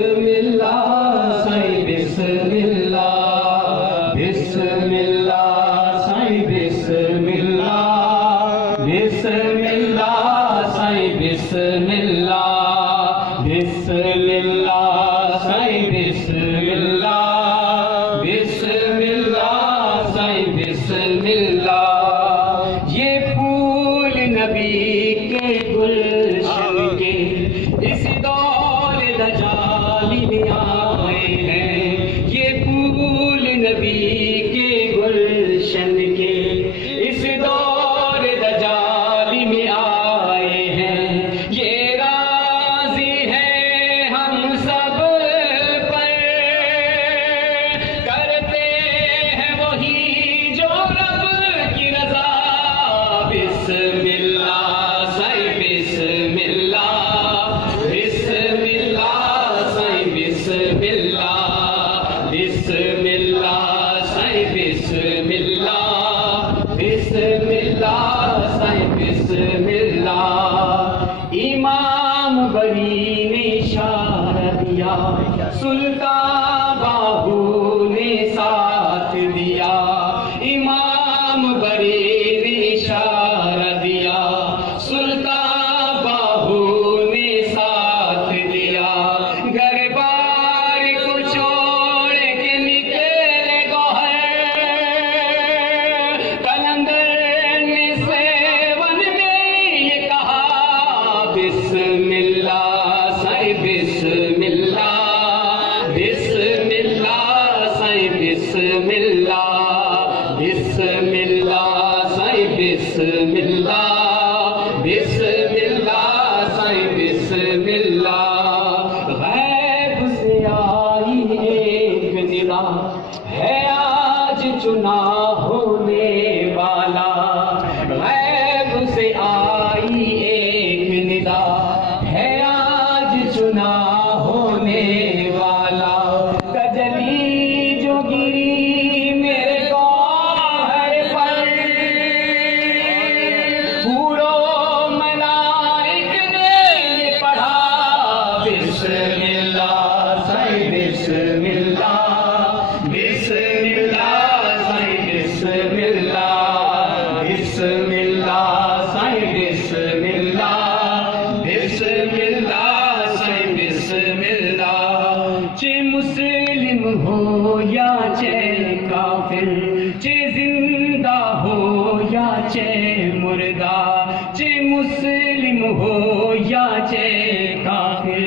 बिस्मिल्लाह साईं बिस्मिल्लाह, बिस्मिल्लाह साईं बिस्मिल्लाह, बिस्मिल्लाह साईं बिस्मिल्लाह, बिस्मिल्लाह साईं बिस्मिल्लाह, बिस्मिल्लाह साईं बिस्मिल्लाह। ये फूल नबी के गुलशन के इस दौर दजाली में आए हैं। ये फूल नबी के गुलशन के इस दौर दजाली में आए हैं। ये राजी है हम सब पर, करते हैं वही जो रब की रजा। बिस्मिल्लाह साईं बिस्मिल्लाह, बिस्मिल्लाह साईं बिस्मिल्लाह, बिस्मिल्लाह साईं बिस्मिल्लाह, बिस्मिल्लाह साईं बिस्मिल्लाह। इमाम बरी ने इशारा दिया, सुल्तान बाहू ने साथ दिया। इमाम बरी ने इशारा दिया, सुल्तान बाहू ने साथ दिया। घर बार को छोड़ के निकले गौहर, कलंदर ने सेवन में ये कहा। बिस्मिल्लाह साईं बिस्मिल्लाह, बिस्मिल्लाह साईं बिस्मिल्लाह, बिस्मिल्लाह साईं बिस्मिल्लाह, बिस्मिल्लाह साईं बिस्मिल्लाह। गैब से आई एक निदा है आज चुना होने वाला। गैब से आई एक निदा है आज चुना होने वाला। कजली जो गिरी मेरे गौहर पर, पूरो मलाइक ने ये पढ़ा। बिस्मिल्लाह साईं बिस्मिल्लाह, बिस्मिल्लाह साईं बिस्मिल्लाह, बिस्मिल्लाह साईं बिस्मिल्लाह, बिस्मिल्लाह साईं बिस्मिल्लाह। चे मुस्लिम हो या चे काफिर, चे जिंदा हो या चे मुर्दा, चे मुस्लिम हो या चे काफिर,